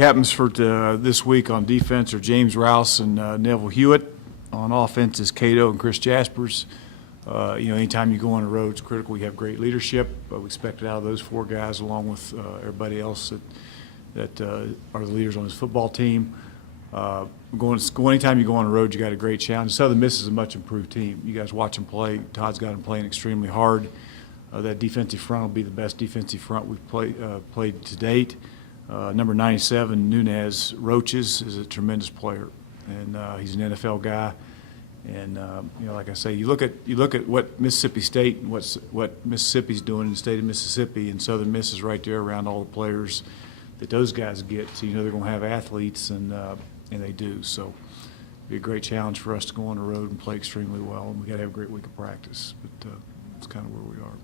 captains for this week on defense are James Rouse and Neville Hewitt. On offense is Cato and Chris Jaspers. Anytime you go on the road, it's critical you have great leadership. We expect it out of those four guys, along with everybody else that are the leaders on this football team. Anytime you go on the road, you got a great challenge. Southern Miss is a much improved team. You guys watch them play. Todd's got them playing extremely hard. That defensive front will be the best defensive front we've played to date. Number 97, Nunez Roaches, is a tremendous player, and he's an NFL guy. And like I say, you look at what Mississippi State and what Mississippi's doing in the state of Mississippi, and Southern Miss is right there around all the players that those guys get. So they're going to have athletes, and they do. So it'll be a great challenge for us to go on the road and play extremely well. And we got to have a great week of practice, but that's kind of where we are.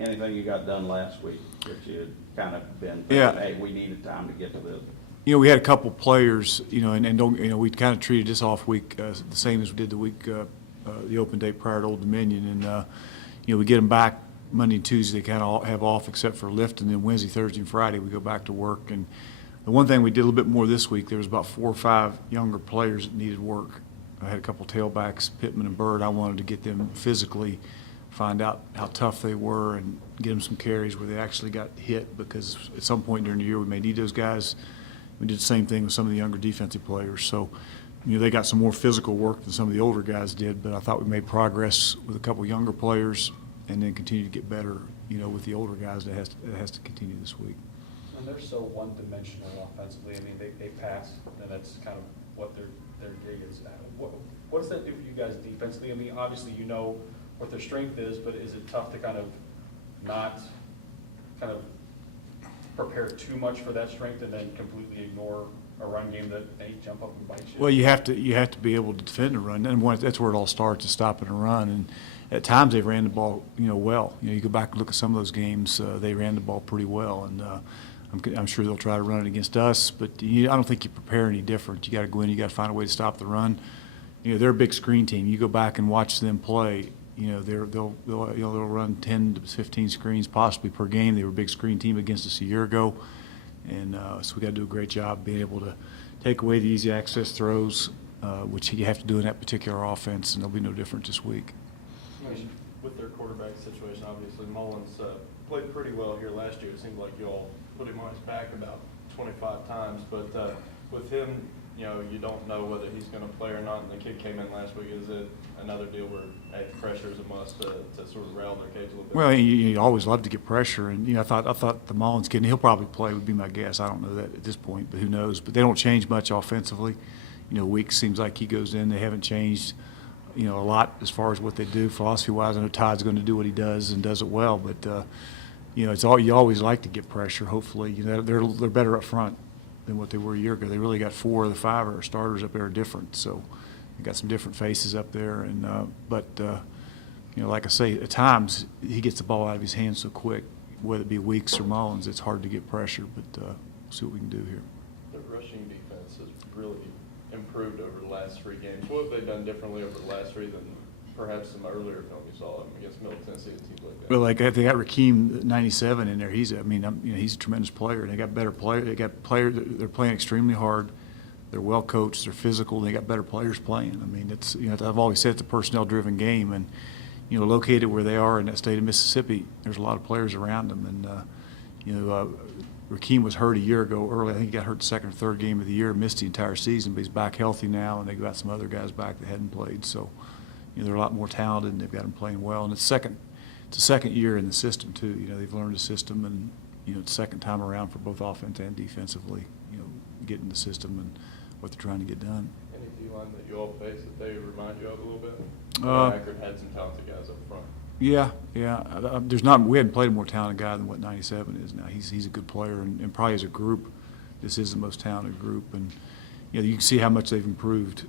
Anything you got done last week that you had kind of been thinking, Yeah. hey, we needed time to get to this? We had a couple players, and don't, we kind of treated this off week the same as we did the week, the open day prior to Old Dominion, and we get them back Monday and Tuesday. They kind of have off except for lifting, and then Wednesday, Thursday, and Friday we go back to work. And the one thing we did a little bit more this week, there was about 4 or 5 younger players that needed work. I had a couple tailbacks, Pittman and Bird. I wanted to get them physically, find out how tough they were, and get them some carries where they actually got hit, because at some point during the year we may need those guys. We did the same thing with some of the younger defensive players. So, they got some more physical work than some of the older guys did, but I thought we made progress with a couple younger players, and then continue to get better, with the older guys. That has to continue this week. And they're so one-dimensional offensively. I mean, they pass, and that's kind of what their gig is. What does that do for you guys defensively? I mean, obviously you know what their strength is, but is it tough to kind of not kind of prepare too much for that strength and then completely ignore a run game that they jump up and bite you? Well, you have to be able to defend the run, and that's where it all starts, is stopping a run. And at times they ran the ball, well. You go back and look at some of those games, they ran the ball pretty well, and I'm sure they'll try to run it against us. But I don't think you prepare any different. You got to go in, you got to find a way to stop the run. They're a big screen team. You go back and watch them play. They'll run 10 to 15 screens possibly per game. They were a big screen team against us a year ago, and so we got to do a great job being able to take away the easy access throws, which you have to do in that particular offense, and they'll be no different this week. With their quarterback situation, obviously Mullins played pretty well here last year. It seemed like you all put him on his back about 25 times, but with him, you don't know whether he's going to play or not, and the kid came in last week. Is it another deal where, hey, pressure is a must to sort of rattle their cage a little bit? Well, you always love to get pressure, and I thought the Mullins kid, and he'll probably play, would be my guess. I don't know that at this point, but who knows? But they don't change much offensively. Weeks seems like he goes in. They haven't changed, a lot as far as what they do philosophy-wise. I know Todd's going to do what he does and does it well, but it's all you always like to get pressure. Hopefully, they're better up front than what they were a year ago. They really got 4 of the 5 of our starters up there are different, so they got some different faces up there. And but like I say, at times he gets the ball out of his hands so quick, whether it be Weeks or Mullins, it's hard to get pressure. But we'll see what we can do here. The rushing defense has really improved over the last 3 games. What have they done differently over the last 3 than perhaps some earlier film you saw against Middle Tennessee and teams like that? Well, like they got Rakeem 97 in there. He's a tremendous player. And they got better players. They got players. They're playing extremely hard. They're well coached. They're physical. They got better players playing. It's I've always said it's a personnel-driven game, and located where they are in that state of Mississippi, there's a lot of players around them. And Rakeem was hurt a year ago early. I think he got hurt the 2nd or 3rd game of the year, missed the entire season, but he's back healthy now, and they got some other guys back that hadn't played. So they're a lot more talented, and they've got them playing well. And it's a second year in the system too. They've learned the system, and it's the second time around for both offense and defensively. Getting the system and what they're trying to get done. Any D-line that you all face that they remind you of a little bit? Akron had some talented guys up front. Yeah. We hadn't played a more talented guy than what 97 is now. He's a good player, and probably as a group, this is the most talented group. And you can see how much they've improved.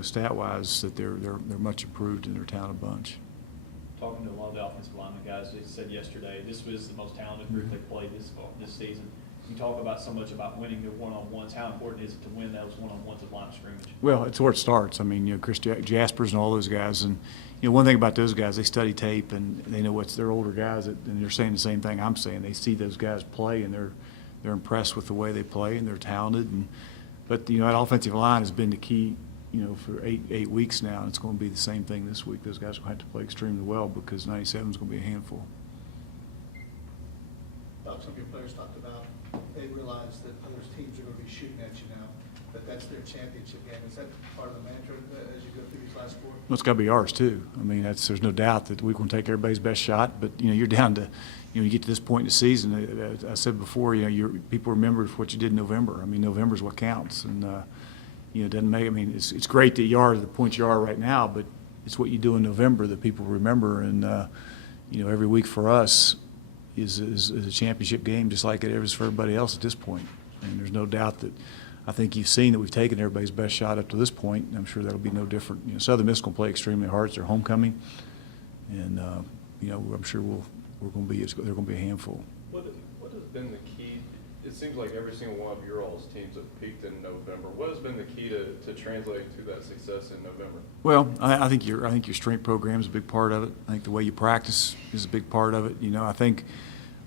Stat-wise, that they're much improved in their talented bunch. Talking to a lot of the offensive linemen guys, they said yesterday this was the most talented group they played this season. You talk about so much about winning your one-on-ones. How important is it to win those one-on-ones at line of scrimmage? Well, it's where it starts. Chris Jaspers and all those guys, and one thing about those guys, they study tape and they know they're older guys, and they're saying the same thing I'm saying. They see those guys play, and they're impressed with the way they play, and they're talented. But that offensive line has been the key, for eight weeks now, and it's going to be the same thing this week. Those guys are going to have to play extremely well because 97 is going to be a handful. Some of your players talked about they realize that other teams are going to be shooting at you now, but that's their championship game. Is that part of the mantra as you go through these last four? Well, it's got to be ours too. I mean, there's no doubt that we're going to take everybody's best shot. But you're down to, you get to this point in the season. I said before, people remember what you did in November. I mean, November is what counts, and it doesn't make. I mean, it's great that you are the point you are right now, but it's what you do in November that people remember. And every week for us is a championship game, just like it is for everybody else at this point. And there's no doubt that. I think you've seen that we've taken everybody's best shot up to this point, and I'm sure that'll be no different. Southern Miss going to play extremely hard. It's their homecoming, and I'm sure they're going to be a handful. What has been the key? It seems like every single one of your all's teams have peaked in November. What has been the key to translate to that success in November? Well, I think your strength program is a big part of it. I think the way you practice is a big part of it. I think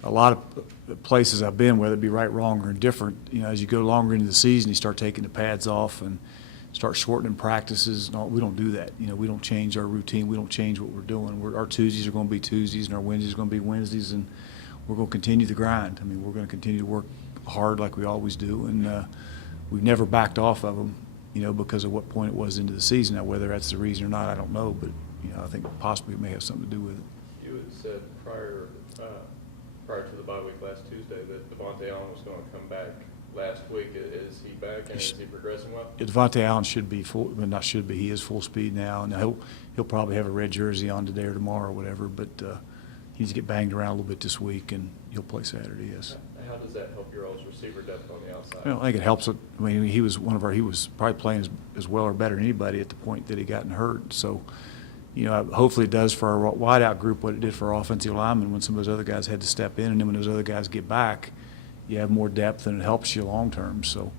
a lot of places I've been, whether it be right, wrong, or indifferent, as you go longer into the season, you start taking the pads off and start shortening practices. No, we don't do that. We don't change our routine. We don't change what we're doing. Our Tuesdays are going to be Tuesdays, and our Wednesdays are going to be Wednesdays, and we're going to continue the grind. I mean, we're going to continue to work hard like we always do, and we've never backed off of them, because of what point it was into the season. Now, whether that's the reason or not, I don't know, but I think possibly it may have something to do with it. You had said prior to the bye week last Tuesday that Devontae Allen was going to come back last week. Is he back, and is he progressing well? Devontae Allen should be full, but not should be. He is full speed now. Now he'll probably have a red jersey on today or tomorrow or whatever, but he needs to get banged around a little bit this week, and he'll play Saturday, yes. How does that help your all's receiver depth on the outside? Well, I think it helps. I mean, he was probably playing as well or better than anybody at the point that he gotten hurt. So, hopefully it does for our wideout group what it did for our offensive linemen when some of those other guys had to step in, and then when those other guys get back, you have more depth and it helps you long term. So,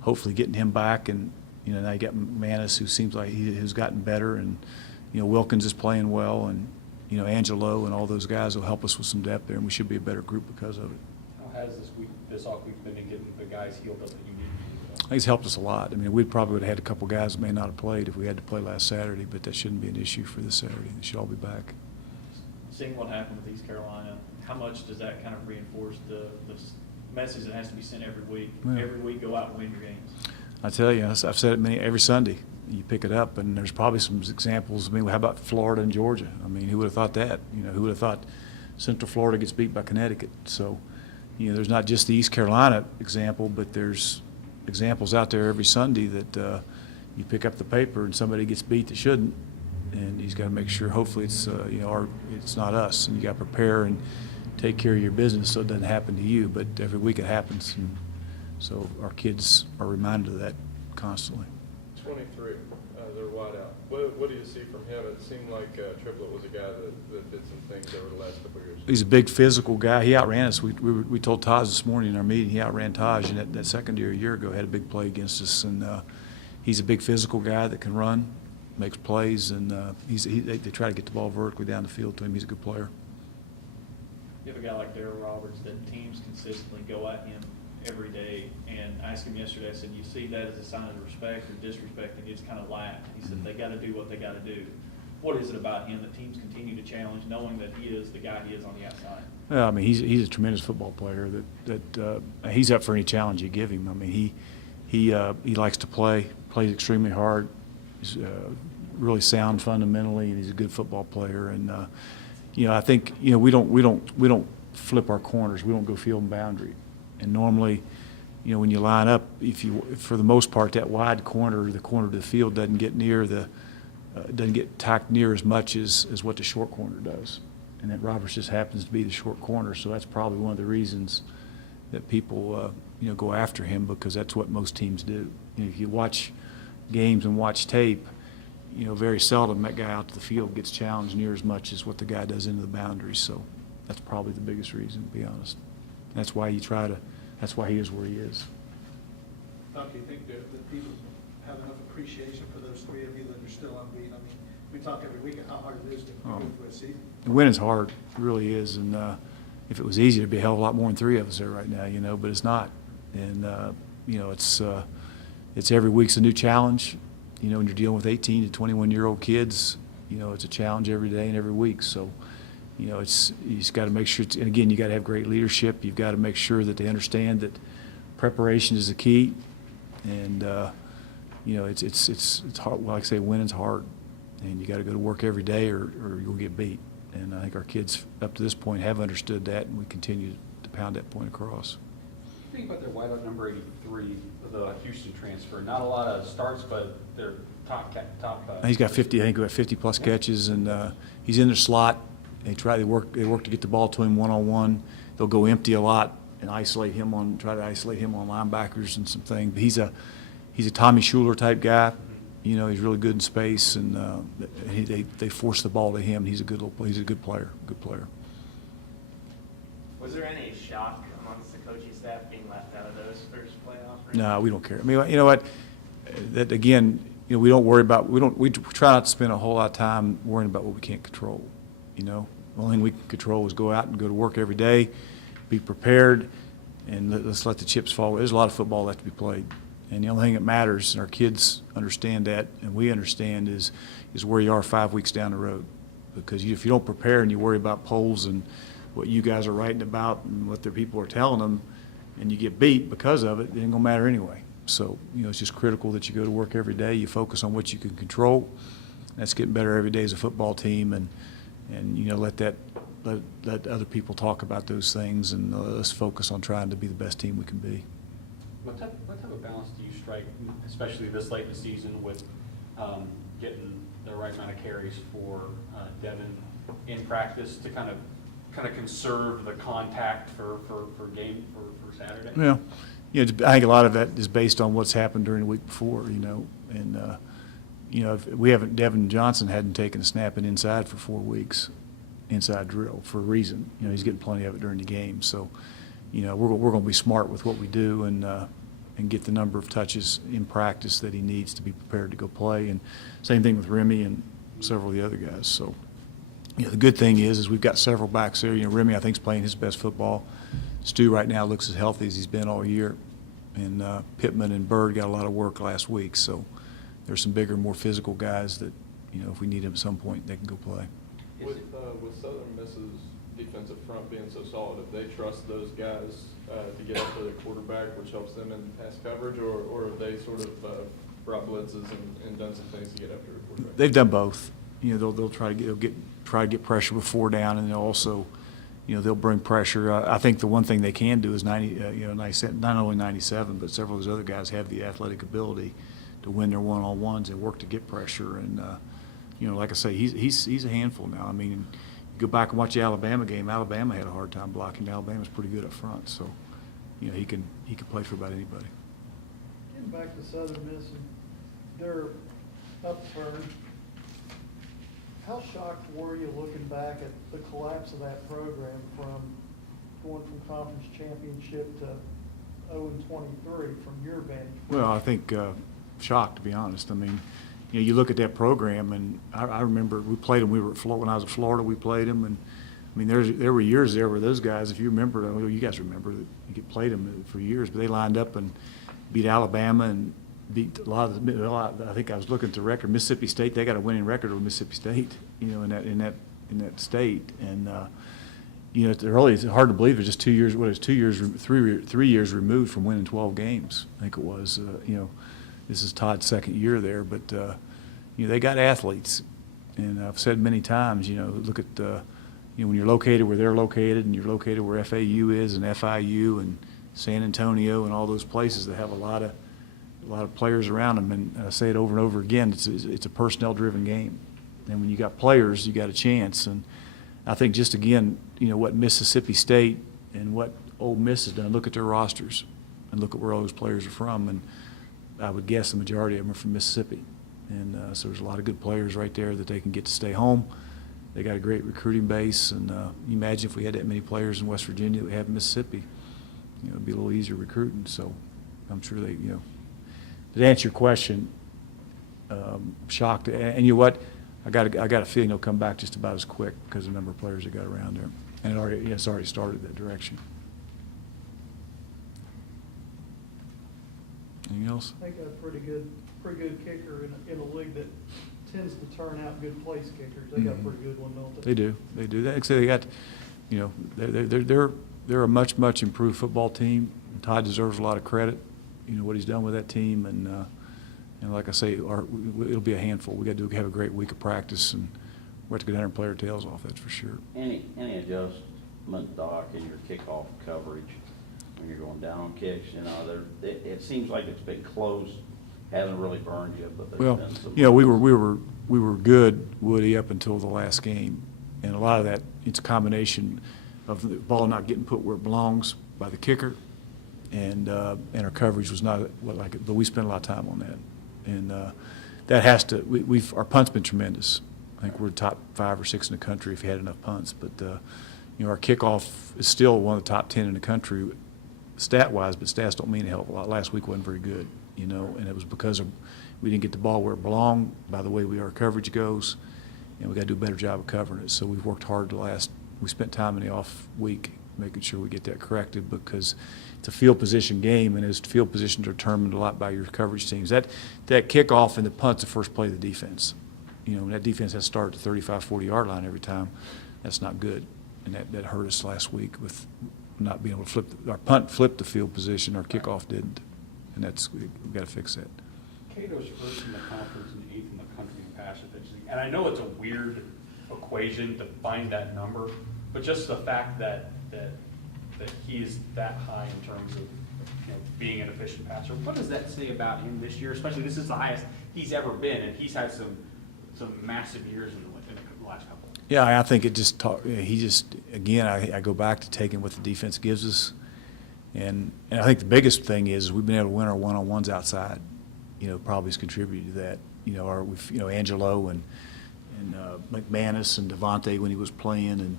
hopefully getting him back, and now you got Manis, who seems like he's gotten better, and Wilkins is playing well, and Angelo and all those guys will help us with some depth there, and we should be a better group because of it. How has this off week been in getting the guys healed up that you need? I think it's helped us a lot. I mean, we probably would have had a couple guys that may not have played if we had to play last Saturday, but that shouldn't be an issue for this Saturday. They should all be back. Seeing what happened with East Carolina, how much does that kind of reinforce the message that has to be sent every week? Well, every week, go out and win your games. I tell you, I've said it every Sunday. You pick it up, and there's probably some examples. I mean, how about Florida and Georgia? I mean, who would have thought that? Who would have thought Central Florida gets beat by Connecticut? So, there's not just the East Carolina example, but there's examples out there every Sunday that you pick up the paper and somebody gets beat that shouldn't, and he's got to make sure. Hopefully, it's it's not us, and you got to prepare and take care of your business so it doesn't happen to you. But every week it happens, and so our kids are reminded of that constantly. 23, they're wide out. What do you see from him? It seemed like Triplett was a guy that did some things over the last couple of years. He's a big physical guy. He outran us. We told Taj this morning in our meeting he outran Taj, and that second year a year ago had a big play against us. And he's a big physical guy that can run, makes plays, and they try to get the ball vertically down the field to him. He's a good player. You have a guy like Darryl Roberts that teams consistently go at him every day, and I asked him yesterday, I said, you see that as a sign of respect or disrespect? And he just kind of laughed. He said, they got to do what they got to do. What is it about him that teams continue to challenge, knowing that he is the guy he is on the outside? Well, I mean, he's a tremendous football player that he's up for any challenge you give him. I mean, he likes to plays extremely hard. He's really sound fundamentally, and he's a good football player. And I think we don't flip our corners. We don't go field and boundary. And normally, when you line up, for the most part, that wide corner, the corner to the field doesn't get tacked near as much as what the short corner does. And that Roberts just happens to be the short corner, so that's probably one of the reasons that people go after him, because that's what most teams do. If you watch games and watch tape, very seldom that guy out to the field gets challenged near as much as what the guy does into the boundaries. So that's probably the biggest reason, to be honest. That's why that's why he is where he is. Tom, do you think that people have enough appreciation for those three of you that are still unbeaten? I mean, we talk every week how hard it is to go through a season. The win is hard, it really is, and if it was easy, there'd be a hell of a lot more than 3 of us there right now, you know, but it's not. And, you know, it's every week's a new challenge. You know, when you're dealing with 18 to 21-year-old kids, you know, it's a challenge every day and every week. So, you know, you just got to make sure, and again, you got to have great leadership. You've got to make sure that they understand that preparation is the key. And, you know, it's hard. Like I say, winning's hard. And you got to go to work every day or you'll get beat. And I think our kids up to this point have understood that, and we continue to pound that point across. Think about their wideout number 83, the Houston transfer. Not a lot of starts, but they're top. He's got 50. I think about 50+ catches, and he's in the slot. They work to get the ball to him one-on-one. They'll go empty a lot and try to isolate him on linebackers and some things. But he's a Tommy Schuler type guy. You know, he's really good in space, and they force the ball to him. He's a good player. Good player. Was there any shock amongst the coaching staff being left out of those first playoffs? No, we don't care. I mean, you know what? That again, you know, we try not to spend a whole lot of time worrying about what we can't control. You know, the only thing we can control is go out and go to work every day, be prepared, and let's let the chips fall. There's a lot of football left to be played. And the only thing that matters, and our kids understand that, and we understand, is where you are 5 weeks down the road. Because if you don't prepare and you worry about polls and what you guys are writing about and what their people are telling them, and you get beat because of it, it ain't gonna matter anyway. So, you know, it's just critical that you go to work every day, you focus on what you can control. That's getting better every day as a football team, and you know, let other people talk about those things, and let's focus on trying to be the best team we can be. What type of balance do you strike, especially this late in the season, with getting the right amount of carries for Devin in practice to kind of conserve the contact for Saturday? Yeah, you know, I think a lot of that is based on what's happened during the week before, you know, and you know, if Devin Johnson hadn't taken a snap in inside for 4 weeks, inside drill for a reason. You know, he's getting plenty of it during the game. So, you know, we're going to be smart with what we do and get the number of touches in practice that he needs to be prepared to go play. And same thing with Remy and several of the other guys. So, you know, the good thing is we've got several backs there. You know, Remy, I think, is playing his best football. Stu right now looks as healthy as he's been all year. And Pittman and Bird got a lot of work last week. So there's some bigger, more physical guys that, you know, if we need them at some point, they can go play. With Southern Miss's defensive front being so solid, if they trust those guys to get up to the quarterback, which helps them in pass coverage, or have they sort of brought blitzes and done some things to get after the quarterback? They've done both. You know, they'll try to get pressure before down, and they'll also, you know, they'll bring pressure. I think the one thing they can do is not only 97, but several of those other guys have the athletic ability to win their one-on-ones and work to get pressure. And you know, like I say, he's a handful now. I mean, you go back and watch the Alabama game. Alabama had a hard time blocking. Alabama's pretty good up front, so you know he can play for about anybody. Getting back to Southern Miss and their upturn, how shocked were you looking back at the collapse of that program from going from conference championship to 0-23 from your vantage point? Well, I think shocked, to be honest. I mean, you know, you look at that program, and I remember we played them. We were at Florida when I was at Florida. We played them, and I mean, there were years there where those guys, if you remember, well, you guys remember that you played them for years, but they lined up and beat Alabama and beat a lot of I think I was looking at the record. Mississippi State, they got a winning record over Mississippi State, you know, in that state, and you know, it's hard to believe it's just 2 years. What is 2 years? 3 years removed from winning 12 games. I think it was. You know, this is Todd's second year there, but you know, they got athletes, and I've said many times, you know, look at you know, when you're located where they're located, and you're located where FAU is, and FIU, and San Antonio, and all those places that have a lot of players around them. And I say it over and over again, it's a personnel-driven game, and when you got players, you got a chance. And I think just again, you know, what Mississippi State and what Ole Miss has done. Look at their rosters, and look at where all those players are from. And I would guess the majority of them are from Mississippi. And so there's a lot of good players right there that they can get to stay home. They got a great recruiting base, and you imagine if we had that many players in West Virginia that we have in Mississippi, you know, it'd be a little easier recruiting. So I'm sure they, you know. To answer your question, shocked. And you know what? I got a feeling they'll come back just about as quick because of the number of players they got around there. And it's already started that direction. Anything else? I think a pretty good kicker in a league that tends to turn out good place kickers. They got a pretty good one, don't they? They do. Like I say, they got, you know, they're a much improved football team. Todd deserves a lot of credit, you know, what he's done with that team, and like I say, it'll be a handful. We got to have a great week of practice, and we have to go down there and play our tails off. That's for sure. Any adjustment, Doc, in your kickoff coverage when you're going down on kicks? You know, it seems like it's been close, hasn't really burned you, but there's Well, been some. you know, we were good, Woody, up until the last game, and a lot of that, it's a combination of the ball not getting put where it belongs by the kicker, and our coverage was not what like it, but we spent a lot of time on that, and that has to. Our punt's been tremendous. I think we're top 5 or 6 in the country if you had enough punts, but you know, our kickoff is still one of the top 10 in the country stat-wise, but stats don't mean a hell of a lot. Last week wasn't very good, you know, and it was because we didn't get the ball where it belonged by the way our coverage goes, and we got to do a better job of covering it. So we've worked hard we spent time in the off week making sure we get that corrected, because it's a field position game, and as field positions are determined a lot by your coverage teams. That kickoff and the punt's the first play of the defense. You know, when that defense has to start at the 35, 40-yard line every time, that's not good. And that hurt us last week with not being able to our punt flipped the field position, our kickoff didn't. And we've got to fix that. Cato's first in the conference and 8th in the country in pass efficiency. And I know it's a weird equation to find that number, but just the fact that he is that high in terms of, you know, being an efficient passer, what does that say about him this year? Especially, this is the highest he's ever been, and he's had some massive years in the last couple. Yeah, I think again, I go back to taking what the defense gives us. And I think the biggest thing is we've been able to win our one-on-ones outside. You know, probably has contributed to that. You know, Angelo and McManus and Devontae when he was playing, and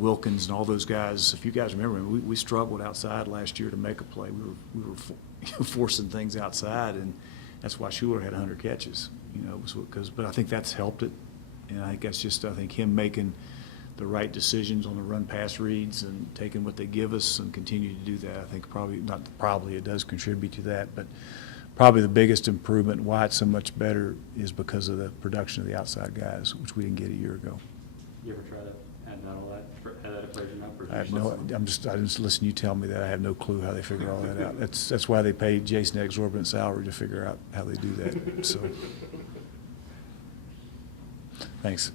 Wilkins and all those guys. If you guys remember, we struggled outside last year to make a play. We were forcing things outside, and that's why Schuler had 100 catches. You know, but I think that's helped it, and I think that's just him making the right decisions on the run-pass reads and taking what they give us and continue to do that. I think it does contribute to that, but probably the biggest improvement, why it's so much better, is because of the production of the outside guys, which we didn't get a year ago. You ever try to add that equation up? Or I have no. I just listen to you tell me that. I have no clue how they figure all that out. That's why they pay Jason exorbitant salary to figure out how they do that. So, thanks.